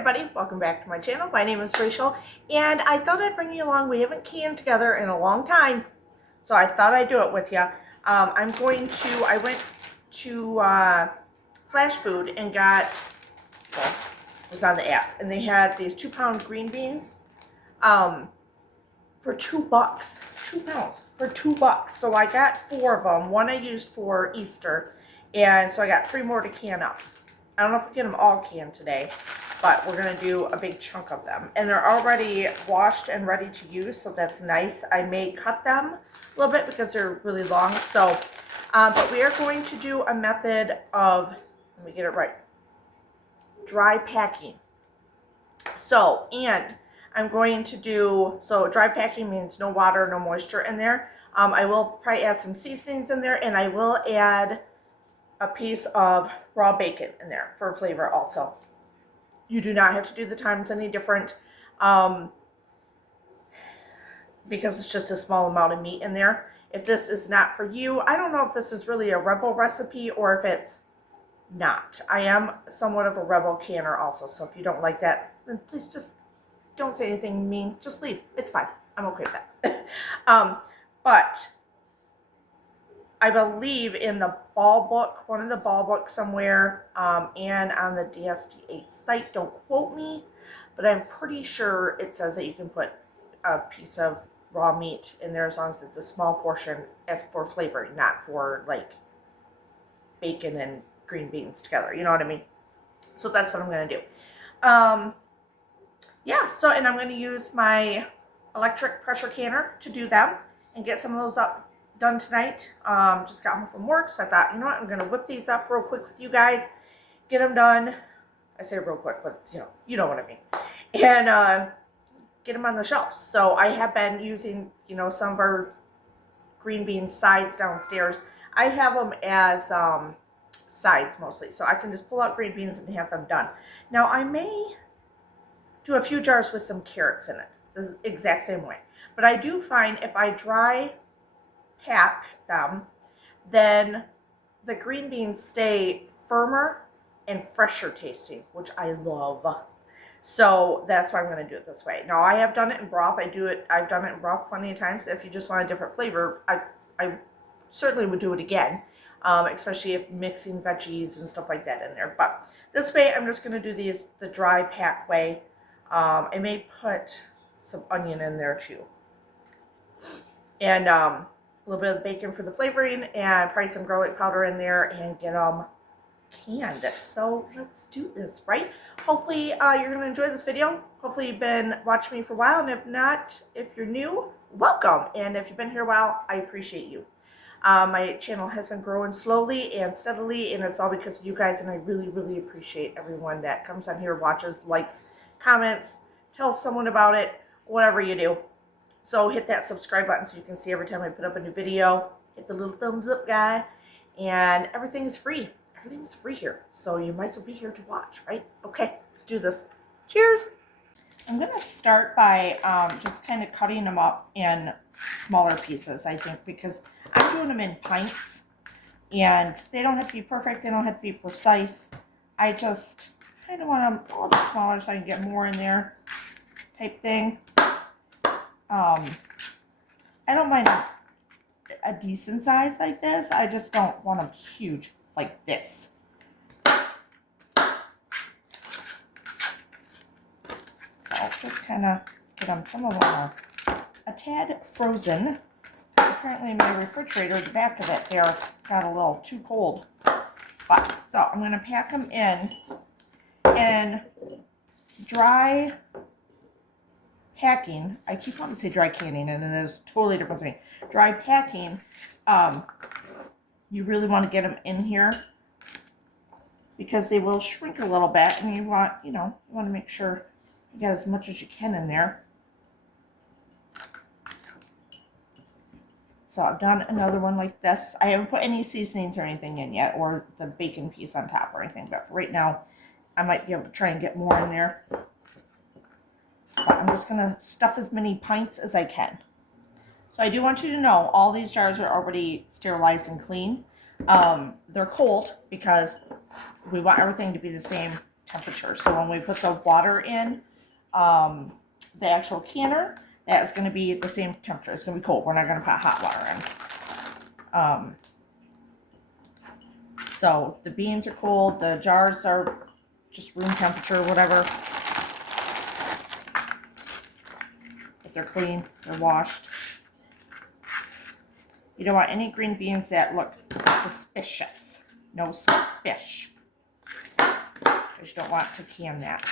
everybody, welcome back to my channel. My name is Rachel, and I thought I'd bring you along. We haven't canned together in a long time, so I thought I'd do it with you. I went to Flashfood and got, well, it was on the app, and they had these 2-pound green beans for $2. 2 pounds for $2. So I got 4 of them. One I used for Easter, and so I got 3 more to can up. I don't know if we get them all canned today, but we're going to do a big chunk of them. And they're already washed and ready to use, so that's nice. I may cut them a little bit because they're really long. So, but we are going to do a method of, let me get it right, dry packing. So, and I'm going to do, so dry packing means no water, no moisture in there. I will probably add some seasonings in there, and I will add a piece of raw bacon in there for flavor also. You do not have to do the times any different because it's just a small amount of meat in there. If this is not for you, I don't know if this is really a rebel recipe or if it's not. I am somewhat of a rebel canner also, so if you don't like that, then please just don't say anything mean. Just leave. It's fine. I'm okay with that. But I believe in the ball book, one of the ball books somewhere, and on the DSTA site, don't quote me, but I'm pretty sure it says that you can put a piece of raw meat in there as long as it's a small portion as for flavoring, not for like bacon and green beans together. You know what I mean? So that's what I'm going to do. Yeah, so, and I'm going to use my electric pressure canner to do them and get some of those done tonight. Just got home from work, so I thought, you know what, I'm gonna whip these up real quick with you guys, get them done. I say real quick, but you know what I mean, and get them on the shelf. So I have been using, some of our green bean sides downstairs. I have them as sides mostly, so I can just pull out green beans and have them done. Now I may do a few jars with some carrots in it, the exact same way, but I do find if I dry pack them, then the green beans stay firmer and fresher tasting, which I love. So that's why I'm going to do it this way. Now I have done it in broth. I've done it in broth plenty of times. If you just want a different flavor, I certainly would do it again, especially if mixing veggies and stuff like that in there. But this way, I'm just going to do these the dry pack way. I may put some onion in there too, and a little bit of bacon for the flavoring, and probably some garlic powder in there, and get them canned. So let's do this, right? Hopefully you're going to enjoy this video. Hopefully you've been watching me for a while, and if not, if you're new, welcome. And if you've been here a while, I appreciate you. My channel has been growing slowly and steadily, and it's all because of you guys, and I really, really appreciate everyone that comes on here, watches, likes, comments, tells someone about it, whatever you do. So hit that subscribe button so you can see every time I put up a new video. Hit the little thumbs up guy, and everything is free. Everything is free here, so you might as well be here to watch, right? Okay, let's do this. Cheers! I'm going to start by just kind of cutting them up in smaller pieces, I think, because I'm doing them in pints, and they don't have to be perfect. They don't have to be precise. I just kind of want them a little bit smaller so I can get more in there type thing. I don't mind a decent size like this. I just don't want them huge like this. So just kind of get them. Some of them are a tad frozen. Apparently my refrigerator, the back of it there, got a little too cold. But so I'm going to pack them in dry packing. I keep wanting to say dry canning, and it is totally different thing. Dry packing, you really want to get them in here because they will shrink a little bit, and you want, you want to make sure you get as much as you can in there. So I've done another one like this. I haven't put any seasonings or anything in yet, or the bacon piece on top or anything, but for right now, I might be able to try and get more in there. But I'm just going to stuff as many pints as I can. So I do want you to know all these jars are already sterilized and clean. They're cold because we want everything to be the same temperature. So when we put the water in, the actual canner, that is going to be at the same temperature. It's going to be cold. We're not going to put hot water in. So the beans are cold. The jars are just room temperature, whatever. But they're clean. They're washed. You don't want any green beans that look suspicious. No suspish. You just don't want to can that.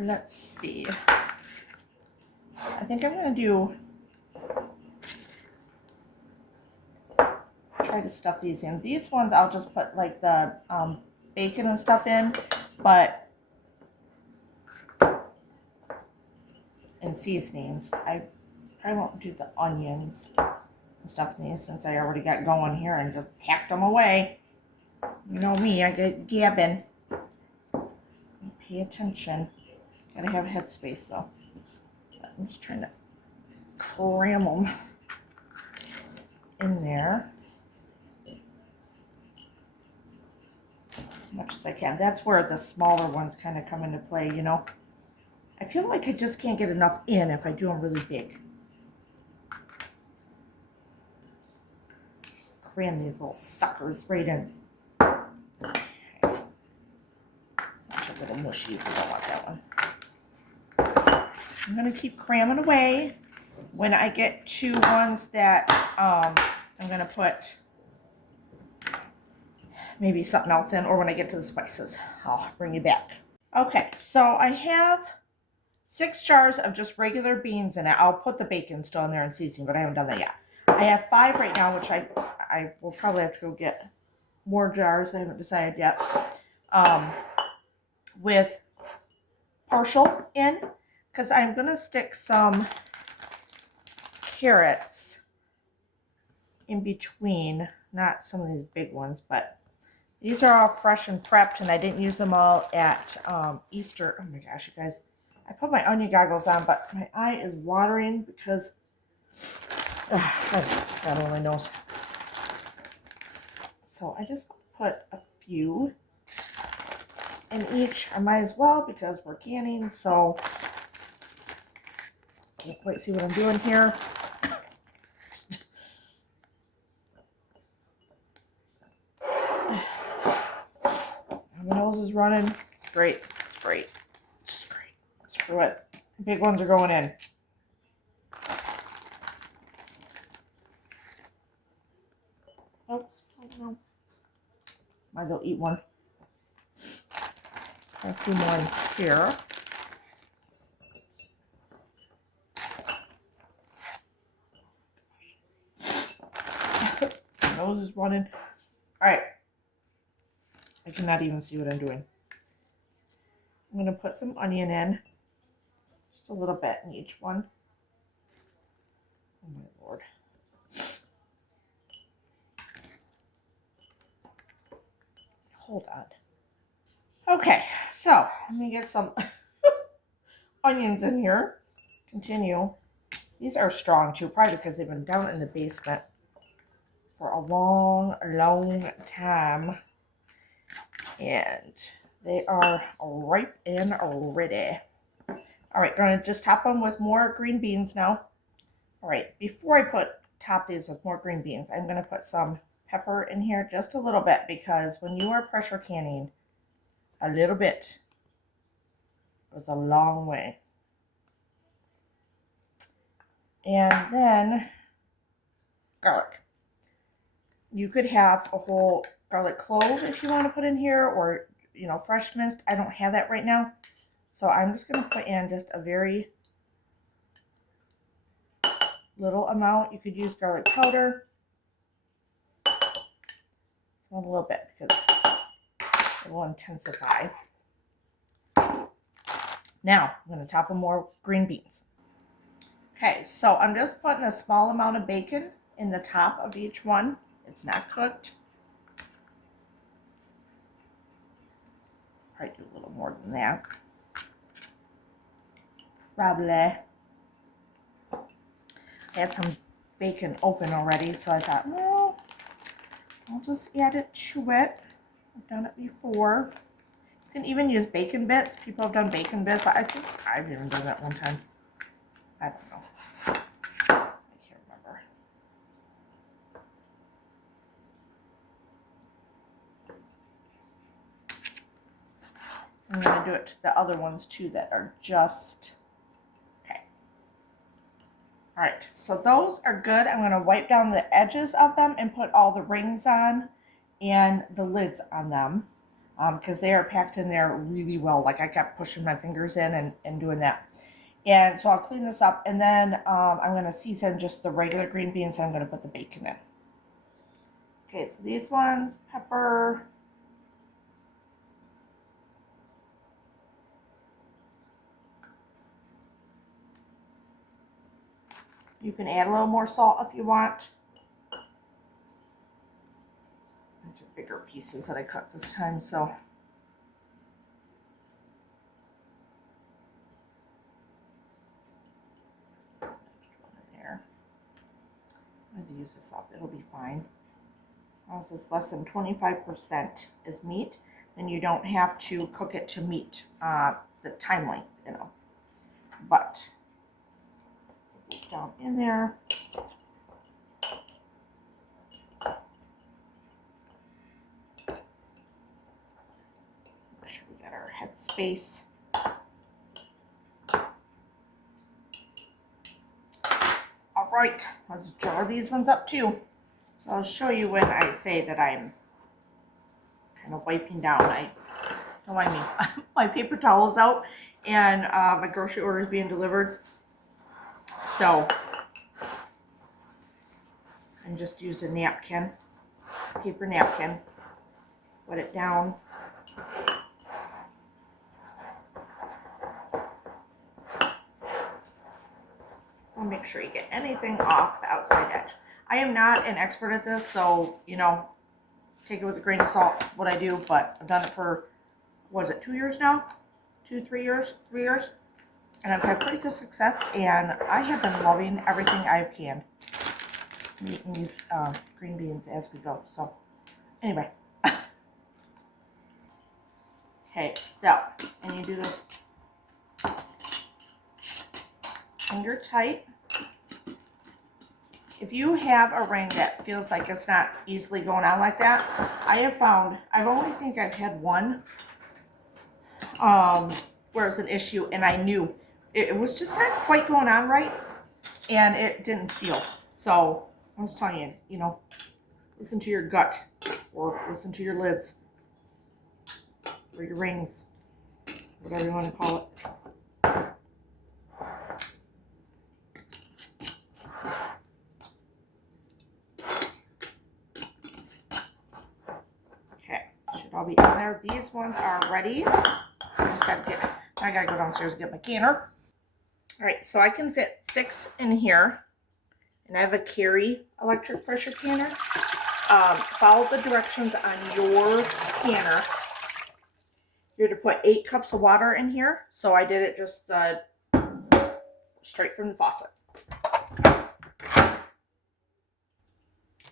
Let's see. I think I'm going to try to stuff these in. These ones I'll just put like the bacon and stuff in, but and seasonings. I probably won't do the onions and stuff in these since I already got going here and just packed them away. You know me, I get gabbing. Pay attention. Gotta have headspace though. I'm just trying to cram them in there as much as I can. That's where the smaller ones kind of come into play, you know. I feel like I just can't get enough in if I do them really big. Cram these little suckers right in. Okay. That's a little mushy if I don't want that one. I'm going to keep cramming away. When I get to ones that I'm going to put maybe something else in, or when I get to the spices, I'll bring you back. Okay, so I have 6 jars of just regular beans in it. I'll put the bacon still in there and seasoning, but I haven't done that yet. I have 5 right now, which I will probably have to go get more jars. I haven't decided yet. With partial in, because I'm going to stick some carrots in between. Not some of these big ones, but these are all fresh and prepped, and I didn't use them all at Easter. Oh my gosh, you guys. I put my onion goggles on, but my eye is watering because God only knows. So I just put a few in each. I might as well because we're canning, so I can't quite see what I'm doing here. My nose is running. Great. It's great. It's great. Screw it. The big ones are going in. Oops. I don't know. Might as well eat one. A few more in here. My nose is running. All right. I cannot even see what I'm doing. I'm going to put some onion in. Just a little bit in each one. Oh my Lord. Hold on. Okay, so let me get some onions in here. Continue. These are strong too, probably because they've been down in the basement for a long, long time. And they are ripe and ready. All right, going to just top them with more green beans now. All right, before I top these with more green beans, I'm going to put some pepper in here, just a little bit, because when you are pressure canning, a little bit goes a long way. And then garlic. You could have a whole garlic clove if you want to put in here, or, you know, fresh minced. I don't have that right now. So I'm just going to put in just a very little amount. You could use garlic powder. A little bit because it will intensify. Now I'm going to top with more green beans. Okay, so I'm just putting a small amount of bacon in the top of each one. It's not cooked. Probably do a little more than that. Probably. I had some bacon open already, so I thought, well, I'll just add it to it. I've done it before. You can even use bacon bits. People have done bacon bits. I think I've even done that one time. I don't know. I can't remember. I'm going to do it to the other ones too that are just, okay. All right, so those are good. I'm going to wipe down the edges of them and put all the rings on and the lids on them because they are packed in there really well. Like I kept pushing my fingers in and doing that. And so I'll clean this up and then I'm going to season just the regular green beans and I'm going to put the bacon in. Okay, so these ones, pepper. You can add a little more salt if you want. These are bigger pieces that I cut this time, so. Extra one in there. Let's use this up, it'll be fine. Once it's less than 25% is meat, then you don't have to cook it to meet the time length, you know. But put it down in there. Make sure we got our head space. All right, let's jar these ones up too. So I'll show you when I say that I'm kind of wiping down. Don't mind me. My paper towel's out and my grocery order is being delivered. So I just used a napkin, paper napkin, wet it down. I'll make sure you get anything off the outside edge. I am not an expert at this, so, you know, take it with a grain of salt, what I do, but I've done it for, what is it, 2 years now? 2, 3 years, 3 years? And I've had pretty good success, and I have been loving everything I've canned. I'm eating these green beans as we go, so anyway. Okay, so, and you do this finger tight. If you have a ring that feels like it's not easily going on like that, I have found, I've had one where it's an issue and I knew it was just not quite going on right and it didn't seal. So I'm just telling you, you know, listen to your gut or listen to your lids or your rings, whatever you want to call it. I'll be in there. These ones are ready. I gotta go downstairs and get my canner. All right, so I can fit 6 in here, and I have a Carry electric pressure canner. Follow the directions on your canner. You're to put 8 cups of water in here, so I did it just straight from the faucet.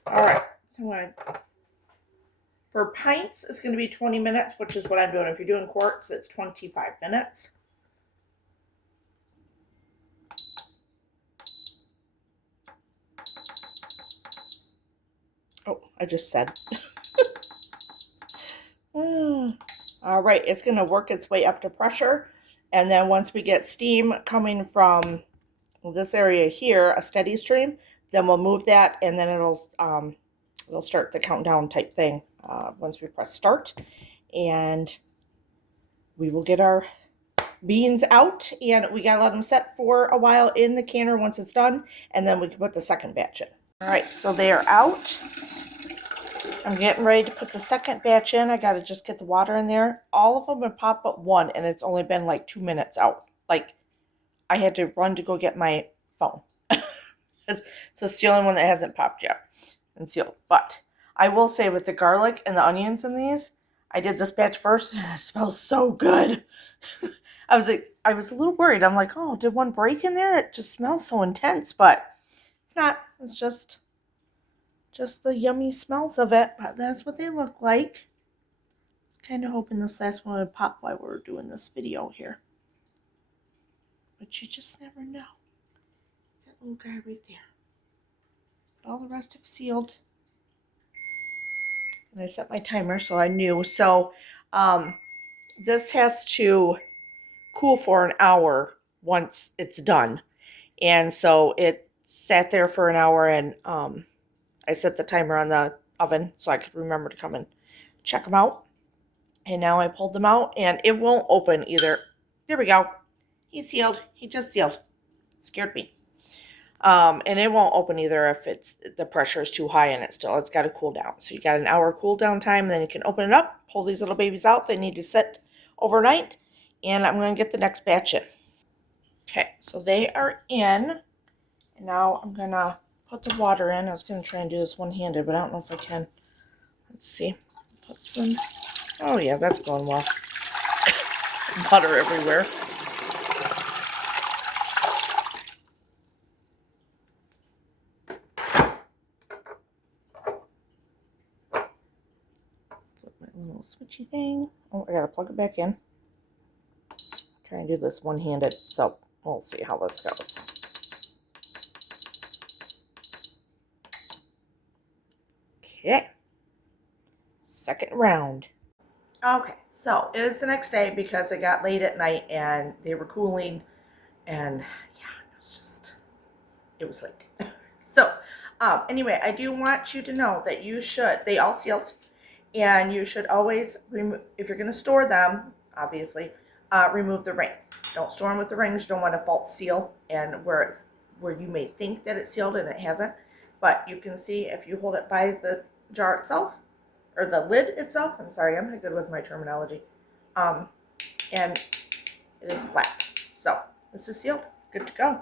All right, so I'm gonna. For pints, it's going to be 20 minutes, which is what I'm doing. If you're doing quarts, it's 25 minutes. Oh, I just said. All right, it's going to work its way up to pressure. And then once we get steam coming from this area here, a steady stream, then we'll move that and then it'll start the countdown type thing. Once we press start, and we will get our beans out, and we gotta let them set for a while in the canner once it's done, and then we can put the second batch in. All right, so they are out. I'm getting ready to put the second batch in. I gotta just get the water in there. All of them have popped but one, and it's only been like 2 minutes out. Like, I had to run to go get my phone. So it's the only one that hasn't popped yet and sealed, but I will say with the garlic and the onions in these, I did this batch first and it smells so good. I was a little worried. I'm like, oh, did one break in there? It just smells so intense, but it's not. It's just just the yummy smells of it, but that's what they look like. I was kind of hoping this last one would pop while we're doing this video here. But you just never know. That little guy right there. All the rest have sealed. And I set my timer so I knew. So this has to cool for an hour once it's done. And so it sat there for an hour, and I set the timer on the oven so I could remember to come and check them out. And now I pulled them out, and it won't open either. There we go. He's sealed. He just sealed. Scared me. And it won't open either if the pressure is too high in it still. It's got to cool down. So you got an hour cool down time, then you can open it up, pull these little babies out. They need to sit overnight, and I'm going to get the next batch in. Okay, so they are in, and now I'm going to put the water in. I was going to try and do this one-handed, but I don't know if I can. Let's see. Put some. Oh yeah, that's going well. Butter everywhere. Flip my little switchy thing. Oh, I gotta plug it back in. Try and do this one-handed, so we'll see how this goes. Okay. Second round. Okay, so it is the next day because it got late at night and they were cooling, and yeah, it was late. So anyway, I do want you to know that they all sealed, and you should always remove, if you're going to store them, obviously, remove the rings. Don't store them with the rings. You don't want a false seal, and where you may think that it's sealed and it hasn't. But you can see if you hold it by the jar itself, or the lid itself. I'm sorry, I'm not good with my terminology. And it is flat. So this is sealed. Good to go.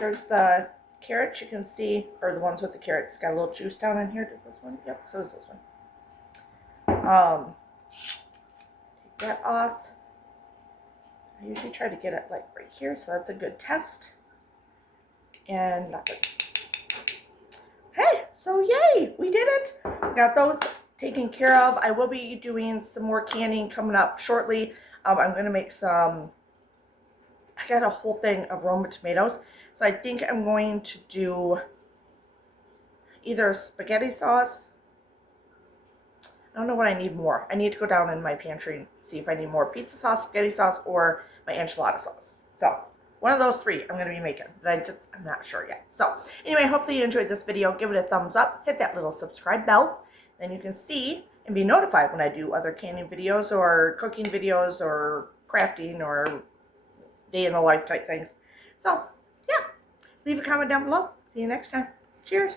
There's the carrots. You can see, or the ones with the carrots. It's got a little juice down in here. Does this one? Yep, so does this one. Take that off. I usually try to get it like right here, so that's a good test. And nothing. Hey, so yay, we did it. Got those taken care of. I will be doing some more canning coming up shortly. I'm going to make some, I got a whole thing of Roma tomatoes. So I think I'm going to do either spaghetti sauce. I don't know what I need more. I need to go down in my pantry and see if I need more pizza sauce, spaghetti sauce, or my enchilada sauce. So one of those three I'm going to be making, but I'm not sure yet. So anyway, hopefully you enjoyed this video. Give it a thumbs up. Hit that little subscribe bell. Then you can see and be notified when I do other canning videos or cooking videos or crafting or day in the life type things. So yeah, leave a comment down below. See you next time. Cheers.